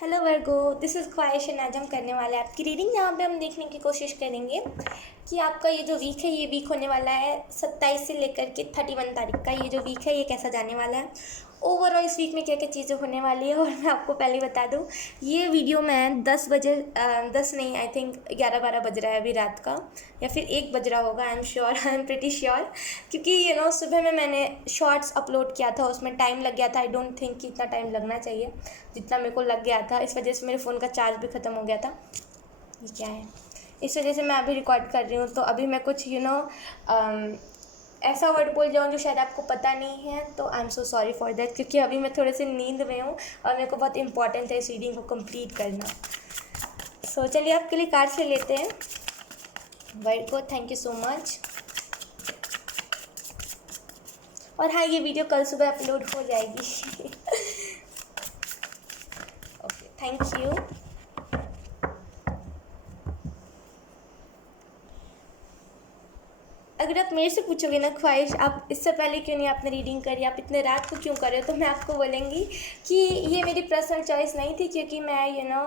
Hello Virgo, this is ख्वाहिश and आज हम करने वाले हैं आपकी रीडिंग, जहाँ पे हम देखने की कोशिश करेंगे कि आपका ये जो वीक है ये वीक होने वाला है 27 से लेकर के 31 तारीख का। ये जो वीक है ये कैसा जाने वाला है, ओवरऑल इस वीक में क्या क्या चीज़ें होने वाली है। और मैं आपको पहले बता दूँ, ये वीडियो मैं 10 बजे 10 नहीं, आई थिंक 11-12 बज रहा है अभी रात का, या फिर 1 बज रहा होगा। आई एम प्रिटी श्योर, क्योंकि सुबह में मैंने शॉर्ट्स अपलोड किया था, उसमें टाइम लग गया था। आई डोंट थिंक कि इतना टाइम लगना चाहिए जितना मेरे को लग गया था। इस वजह से मेरे फ़ोन का चार्ज भी ख़त्म हो गया था। ये क्या है, इस वजह से मैं अभी रिकॉर्ड कर रही हूँ। तो अभी मैं कुछ ऐसा वर्ड बोल जाऊँ जो शायद आपको पता नहीं है, तो I am so sorry for that, क्योंकि अभी मैं थोड़े से नींद में हूँ और मेरे को बहुत इंपॉर्टेंट है इस रीडिंग को कंप्लीट करना। सो चलिए आपके लिए कार्ड्स ले लेते हैं। वर्ड को थैंक यू सो मच। और हाँ, ये वीडियो कल सुबह अपलोड हो जाएगी। Okay, thank you. अगर आप मेरे से पूछोगे ना ख्वाहिश, आप इससे पहले क्यों नहीं आपने रीडिंग करी, आप इतने रात को क्यों कर रहे हो, तो मैं आपको बोलूँगी कि ये मेरी पर्सनल चॉइस नहीं थी, क्योंकि मैं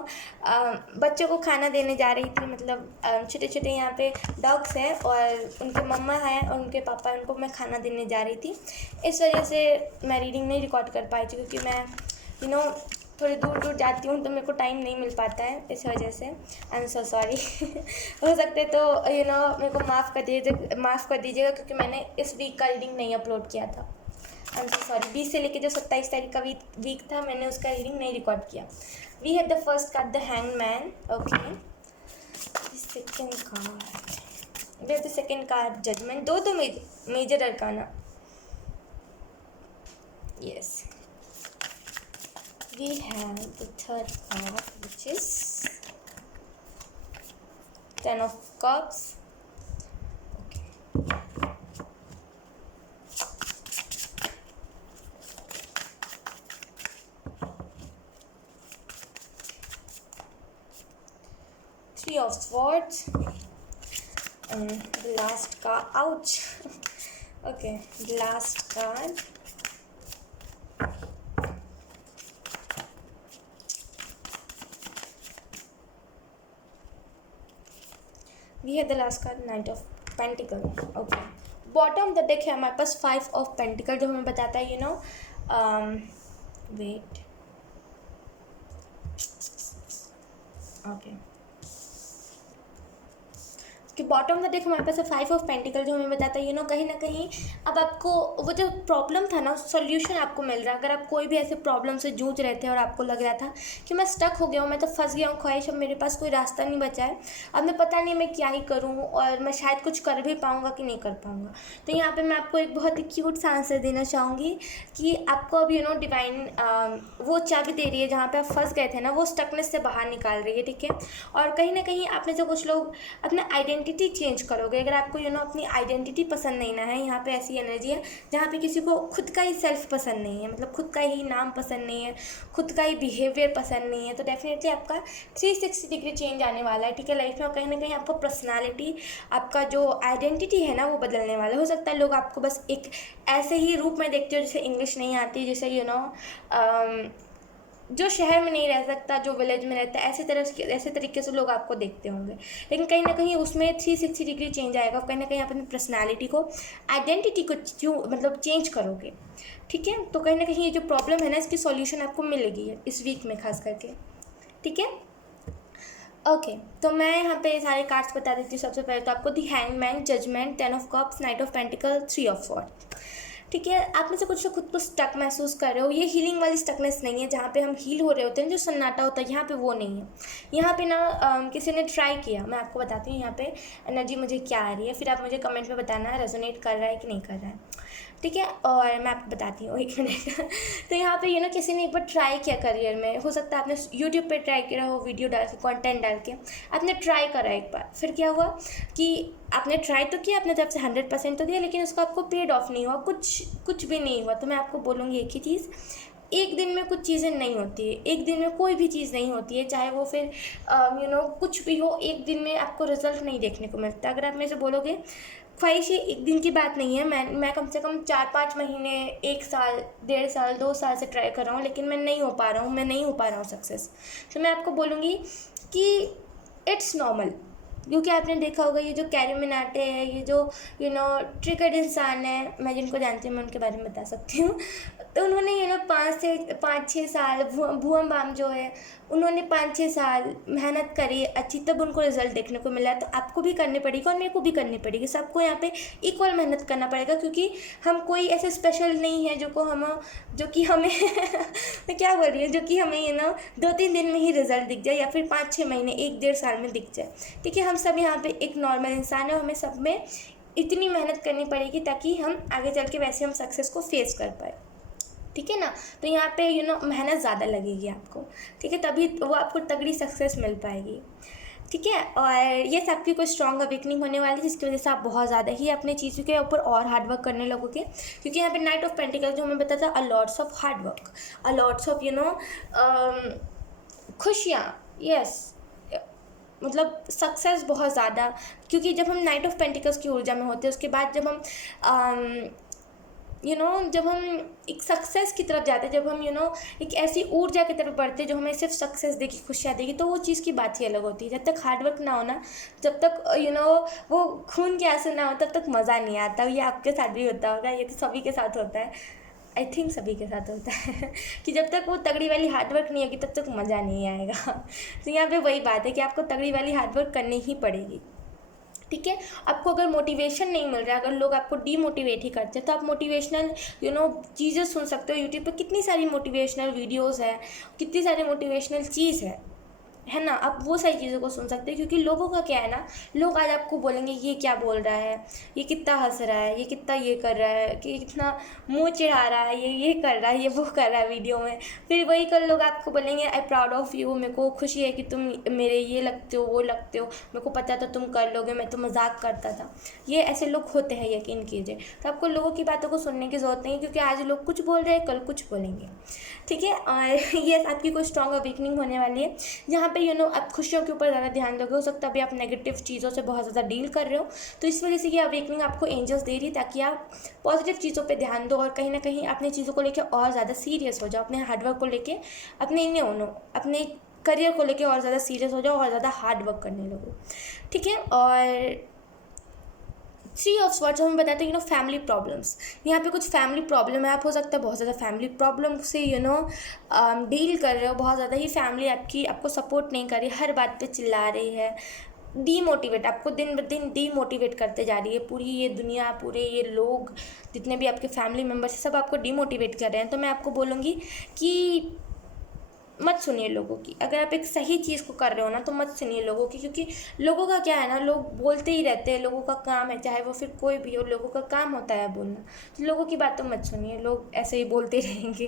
बच्चों को खाना देने जा रही थी। मतलब छोटे छोटे यहाँ पे डॉग्स हैं और उनके मम्मा हैं और उनके पापा, उनको मैं खाना देने जा रही थी। इस वजह से मैं रीडिंग नहीं रिकॉर्ड कर पाई थी, क्योंकि मैं थोड़ी दूर दूर जाती हूँ तो मेरे को टाइम नहीं मिल पाता है, इस वजह से आई एम सो सॉरी। हो सकते तो मेरे को माफ़ कर दीजिएगा, क्योंकि मैंने इस वीक का रीडिंग नहीं अपलोड किया था। I am so sorry. 20 से लेके जो 27 तारीख का वीक था, मैंने उसका रीडिंग नहीं रिकॉर्ड किया। We have the first card, the hanged man. Okay, second card, we have the second card, judgement. दो major arcana. Yes, we have the third card, which is Ten of Cups. Okay. Three of Swords. And the last card. Ouch. Okay, the last card. We have the last card, Knight of Pentacle. Okay, bottom the deck है हमारे पास 5 of pentacle, जो हमें बताता है wait. Okay, कि bottom of the deck हमारे पास है 5 of pentacle, जो हमें बताता है कहीं ना कहीं अब आपको वो जो प्रॉब्लम था ना, सॉल्यूशन आपको मिल रहा है। अगर आप कोई भी ऐसे प्रॉब्लम से जूझ रहे थे और आपको लग रहा था कि मैं स्टक हो गया हूँ, मैं तो फंस गया हूँ ख्वाहिश, अब मेरे पास कोई रास्ता नहीं बचा है, अब मैं पता नहीं मैं क्या ही करूँ और मैं शायद कुछ कर भी पाऊँगा कि नहीं कर पाऊँगा, तो यहाँ पर मैं आपको एक बहुत ही क्यूट सा आंसर देना चाहूँगी कि आपको अब डिवाइन वो चाबी दे रही है, जहाँ पर आप फंस गए थे ना, वो स्टकनेस से बाहर निकाल रही है। ठीक है, और कहीं ना कहीं आप में से कुछ लोग अपना आइडेंटिटी चेंज करोगे। अगर आपको अपनी आइडेंटिटी पसंद नहीं ना है, यहाँ पे ऐसी एनर्जी है जहाँ पे किसी को खुद का ही सेल्फ पसंद नहीं है, मतलब खुद का ही नाम पसंद नहीं है, खुद का ही बिहेवियर पसंद नहीं है, तो डेफिनेटली आपका 360 डिग्री चेंज आने वाला है। ठीक है, लाइफ में कहीं ना कहीं आपको पर्सनालिटी, आपका जो आइडेंटिटी है ना, वो बदलने वाला हो सकता है। लोग आपको बस एक ऐसे ही रूप में देखते हो जिसे इंग्लिश नहीं आती, जैसे जो शहर में नहीं रह सकता, जो विलेज में रहता है, ऐसे तरीके से लोग आपको देखते होंगे, लेकिन कहीं ना कहीं उसमें 360 डिग्री चेंज आएगा। कहीं ना कहीं आप अपनी पर्सनालिटी को, आइडेंटिटी को चेंज करोगे। ठीक है, तो कहीं ना कहीं ये जो प्रॉब्लम है ना, इसकी सॉल्यूशन आपको मिलेगी इस वीक में खास करके। ठीक है, ओके, तो मैं यहाँ पे सारे कार्ड्स बता देती हूँ। सबसे पहले तो आपको the hangman, judgement, 10 of cups, knight of pentacle, 3 of swords. ठीक है, आप में से कुछ खुद को स्टक महसूस कर रहे हो। ये हीलिंग वाली स्टकनेस नहीं है, जहाँ पे हम हील हो रहे होते हैं, जो सन्नाटा होता है, यहाँ पे वो नहीं है। यहाँ पे ना किसी ने ट्राई किया। मैं आपको बताती हूँ यहाँ पे एनर्जी मुझे क्या आ रही है, फिर आप मुझे कमेंट में बताना है रेजोनेट कर रहा है कि नहीं कर रहा है। ठीक है, और मैं आपको बताती हूँ 1 मिनट। तो यहाँ पे किसी ने एक बार ट्राई किया करियर में, हो सकता है आपने यूट्यूब पे ट्राई किया हो, वीडियो डाल के, कंटेंट डाल के आपने ट्राई करा एक बार, फिर क्या हुआ कि आपने ट्राई तो किया, अपने तरफ से 100% तो दिया, लेकिन उसका आपको पेड ऑफ नहीं हुआ, कुछ भी नहीं हुआ। तो मैं आपको बोलूँगी एक ही चीज़, एक दिन में कुछ चीज़ें नहीं होती है, एक दिन में कोई भी चीज़ नहीं होती है, चाहे वो फिर कुछ भी हो, एक दिन में आपको रिजल्ट नहीं देखने को मिलता। अगर आप मेरे से बोलोगे ख्वाहिशें एक दिन की बात नहीं है। मैं कम से कम 4-5 महीने, 1 साल, 1.5 साल, 2 साल से ट्राई कर रहा हूँ, लेकिन मैं नहीं हो पा रहा हूँ, मैं नहीं हो पा रहा हूँ सक्सेस। तो मैं आपको बोलूँगी कि इट्स नॉर्मल। क्योंकि आपने देखा होगा ये जो कैरी मिनाटी है, ये जो ट्रिगर्ड इंसान है, मैं जिनको जानती हूँ मैं उनके बारे में बता सकती हूँ। तो उन्होंने 5 से 6 साल, भुवन बाम जो है, उन्होंने 5-6 साल मेहनत करी अच्छी, तब उनको रिजल्ट देखने को मिला। तो आपको भी करनी पड़ेगी और मेरे को भी करनी पड़ेगी, सबको यहाँ पे इक्वल मेहनत करना पड़ेगा, क्योंकि हम कोई ऐसे स्पेशल नहीं है जो कि हमें मैं क्या बोल रही हूँ, जो कि हमें 2-3 दिन में ही रिजल्ट दिख जाए, या फिर 5-6 महीने, 1-1.5 साल में दिख जाए। ठीक है, हम सब यहाँ पे एक नॉर्मल इंसान है, हमें सब में इतनी मेहनत करनी पड़ेगी ताकि हम आगे चल के वैसे हम सक्सेस को फेस कर पाए। ठीक है ना। तो यहाँ पे मेहनत ज़्यादा लगेगी आपको। ठीक है, तभी वो आपको तगड़ी सक्सेस मिल पाएगी। ठीक है, और ये सबकी कोई स्ट्रॉन्ग अवेकनिंग होने वाली है, जिसकी वजह से आप बहुत ज़्यादा ही अपने चीज़ों के ऊपर और हार्डवर्क करने लगोगे। क्योंकि यहाँ पे नाइट ऑफ पेंटिकल्स जो हमें बताता है, a lots of hard work, a lots of खुशियाँ, यस, मतलब सक्सेस बहुत ज़्यादा। क्योंकि जब हम नाइट ऑफ पेंटिकल्स की ऊर्जा में होते हैं, उसके बाद जब हम जब हम एक सक्सेस की तरफ जाते हैं, जब हम एक ऐसी ऊर्जा की तरफ बढ़ते हैं जो हमें सिर्फ सक्सेस देगी, खुशियाँ देगी, तो वो चीज़ की बात ही अलग होती है। जब तक हार्डवर्क ना हो ना, जब तक वो खून के आंसू ना हो, तब तक मज़ा नहीं आता। ये आपके साथ भी होता होगा, ये तो सभी के साथ होता है, आई थिंक सभी के साथ होता है कि जब तक वो तगड़ी वाली हार्डवर्क नहीं होगी, तब तक मज़ा नहीं आएगा। तो यहाँ पे वही बात है कि आपको तगड़ी वाली हार्डवर्क करनी ही पड़ेगी। ठीक है, आपको अगर मोटिवेशन नहीं मिल रहा है, अगर लोग आपको डीमोटिवेट ही करते हैं, तो आप मोटिवेशनल चीज़ें सुन सकते हो। यूट्यूब पे कितनी सारी मोटिवेशनल वीडियोस है, कितनी सारी मोटिवेशनल चीज़ है ना। आप वो सारी चीज़ों को सुन सकते हैं, क्योंकि लोगों का क्या है ना, लोग आज आपको बोलेंगे ये क्या बोल रहा है, ये कितना हंस रहा है, ये कितना ये कर रहा है, कि कितना मुंह चिढ़ा रहा है, ये कर रहा है, ये वो कर रहा है वीडियो में। फिर वही कल लोग आपको बोलेंगे आई प्राउड ऑफ यू, मेरे को खुशी है कि तुम मेरे ये लगते हो, वो लगते हो, मेरे को पता था तुम कर लोगे, मैं तो मजाक करता था। ये ऐसे लोग होते हैं, यकीन कीजिए। तो आपको लोगों की बातों को सुनने की ज़रूरत नहीं है, क्योंकि आज लोग कुछ बोल रहे हैं, कल कुछ बोलेंगे। ठीक है, और ये आपकी कोई स्ट्रॉन्ग अवेकनिंग होने वाली है, जहाँ पे आप खुशियों के ऊपर ज़्यादा ध्यान दोगे। हो सकता है अभी आप नेगेटिव चीज़ों से बहुत ज़्यादा डील कर रहे हो, तो इस वजह से ये अवेकनिंग आपको एंजल्स दे रही है, ताकि आप पॉजिटिव चीज़ों पे ध्यान दो और कहीं ना कहीं अपनी चीज़ों को लेकर और ज़्यादा सीरियस हो जाओ, अपने हार्डवर्क को लेके, अपने करियर को लेके और ज़्यादा सीरियस हो जाओ और ज़्यादा हार्ड वर्क करने लगो। ठीक है, और 3 ऑफ स्वॉर्ड्स हमें बताते हैं फैमिली प्रॉब्लम्स। यहाँ पे कुछ फैमिली प्रॉब्लम है, आप हो सकता है बहुत ज़्यादा फैमिली प्रॉब्लम से डील कर रहे हो, बहुत ज़्यादा ही फैमिली आपको सपोर्ट नहीं कर रही, हर बात पे चिल्ला रही है, डीमोटिवेट, आपको दिन ब दिन डीमोटिवेट करते जा रही है। पूरी ये दुनिया, पूरे ये लोग, जितने भी आपके फैमिली मेम्बर्स हैं, सब आपको डीमोटिवेट कर रहे हैं। तो मैं आपको बोलूँगी कि मत सुनिए लोगों की। अगर आप एक सही चीज़ को कर रहे हो ना, तो मत सुनिए लोगों की, क्योंकि लोगों का क्या है ना, लोग बोलते ही रहते हैं, लोगों का काम है, चाहे वो फिर कोई भी हो, लोगों का काम होता है बोलना। तो लोगों की बातों मत सुनिए, लोग ऐसे ही बोलते रहेंगे।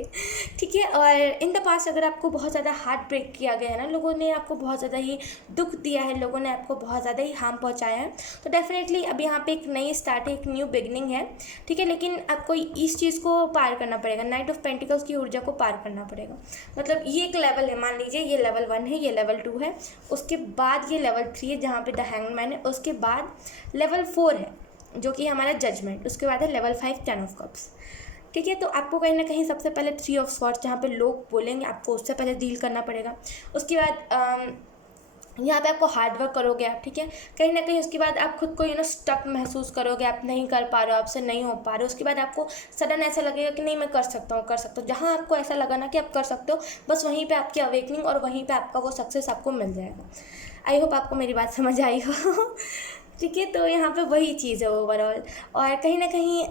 ठीक है, और इन द पास्ट अगर आपको बहुत ज़्यादा हार्ट ब्रेक किया गया है ना, लोगों ने आपको बहुत ज़्यादा ही दुख दिया है, लोगों ने आपको बहुत ज़्यादा ही हार्म पहुँचाया है, तो डेफिनेटली अब यहाँ पे एक नई स्टार्ट है, एक न्यू बिगनिंग है। ठीक है, लेकिन आपको इस चीज़ को पार करना पड़ेगा, नाइट ऑफ पेंटिकल्स की ऊर्जा को पार करना पड़ेगा। मतलब ये एक लेवल है, मान लीजिए ये लेवल 1 है, ये लेवल 2 है, उसके बाद ये लेवल 3 है जहाँ पे द हैंगमैन है, उसके बाद लेवल 4 है जो कि हमारा जजमेंट, उसके बाद है लेवल 5 10 ऑफ कप्स। ठीक है, तो आपको कहीं ना कहीं सबसे पहले 3 ऑफ स्वॉर्ड्स जहाँ पे लोग बोलेंगे, आपको उससे पहले डील करना पड़ेगा। उसके बाद यहाँ पे आपको हार्ड वर्क करोगे आप। ठीक है, कहीं ना कहीं उसके बाद आप खुद को स्टक महसूस करोगे, आप नहीं कर पा रहे हो, आपसे नहीं हो पा रहे हो। उसके बाद आपको सडन ऐसा लगेगा कि नहीं मैं कर सकता हूँ। जहाँ आपको ऐसा लगा ना कि आप कर सकते हो, बस वहीं पे आपकी अवेकनिंग और वहीं पे आपका वो सक्सेस आपको मिल जाएगा। आई होप आपको मेरी बात समझ आई हो। ठीक है, तो यहाँ पे वही चीज़ है ओवरऑल। और कहीं ना कहीं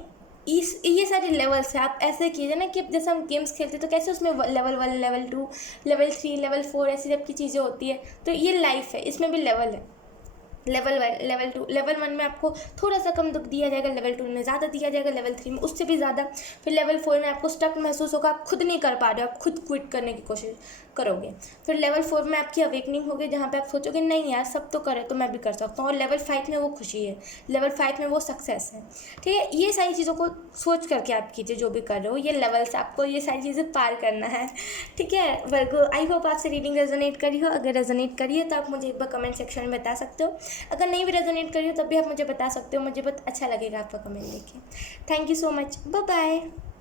ये सारे लेवल्स हैं, आप ऐसे कीजिए ना कि जैसे हम गेम्स खेलते तो कैसे उसमें लेवल 1, लेवल 2, लेवल 3, लेवल 4 ऐसी टाइप की चीज़ें होती है, तो ये लाइफ है, इसमें भी लेवल है। लेवल 1, लेवल 2, लेवल 1 में आपको थोड़ा सा कम दुख दिया जाएगा, लेवल 2 में ज़्यादा दिया जाएगा, लेवल 3 में उससे भी ज़्यादा, फिर लेवल 4 में आपको स्टक महसूस होगा, आप खुद नहीं कर पा रहे हो, आप खुद क्विट करने की कोशिश करोगे। फिर लेवल 4 में आपकी अवेकनिंग होगी, जहाँ पे आप सोचोगे नहीं यार सब तो करे तो मैं भी कर सकता हूँ, और लेवल 5 में वो खुशी है, लेवल 5 में वो सक्सेस है। ठीक है, ये सारी चीज़ों को सोच करके आप कीजिए जो भी कर रहे हो, ये लेवल से आपको ये सारी चीज़ें पार करना है। ठीक है वर्गो, आई होप आपसे रीडिंग रेजोनेट करी हो। अगर रेजोनेट करी है तो आप मुझे एक बार कमेंट सेक्शन में बता सकते हो। अगर नहीं भी रेजोनेट करी हो तब भी आप मुझे बता सकते हो, मुझे बहुत अच्छा लगेगा आपका कमेंट देख के। Thank you so much, bye bye.